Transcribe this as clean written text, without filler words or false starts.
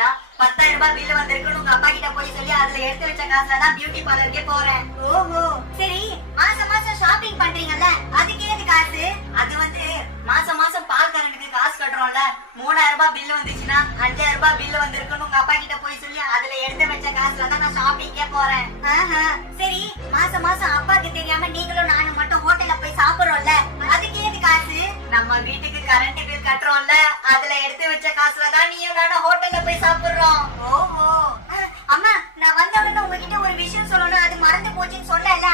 வந்துச்சுன்னா 10,000 ரூபாய் பில்லு வந்திருக்குன்னு உங்க அப்பா கிட்ட போய் சொல்லி அதுல எடுத்து வச்ச காசுல தான் பியூட்டி பார்லருக்கே போறேன். ஓஹோ சரி, மாசம் மாசம் ஷாப்பிங் பண்றீங்கல்ல, அதுக்கு ஏது காசு? அது வந்து மாசம் மாசம் பால் கரண்டுக்கு காசு கட்டுறோம்ல, 3,000 ரூபாய் பில்லு வந்துச்சுன்னா 5,000 ரூபாய் பில்லு வந்திருக்குன்னு உங்க அப்பா கிட்ட போய் சொல்லி அதுல எடுத்து வச்ச காசுல தான் நான் ஷாப்பிங்கே போறேன். ஆஹா சரி, மாசம் மாசம் அப்பாக்கு தெரியாம நீங்களும் நானும் மட்டும் ஹோட்டல்ல போய் சாப்பிடுறோம்ல, அதுக்கு ஏது காசு? நம்ம வீட்டுக்கு கரண்ட் பில் கட்டுறோம்ல, அதுல எடுத்து வச்ச காசுல தான் நீயும் நானும் ஹோட்டல்ல போய் சாப்பிடுறோம். ஓஹோ. அம்மா, நான் வந்த உடனே உங்ககிட்ட ஒரு விஷயம் சொல்லணும், அது மறந்து போச்சுன்னு சொல்லல,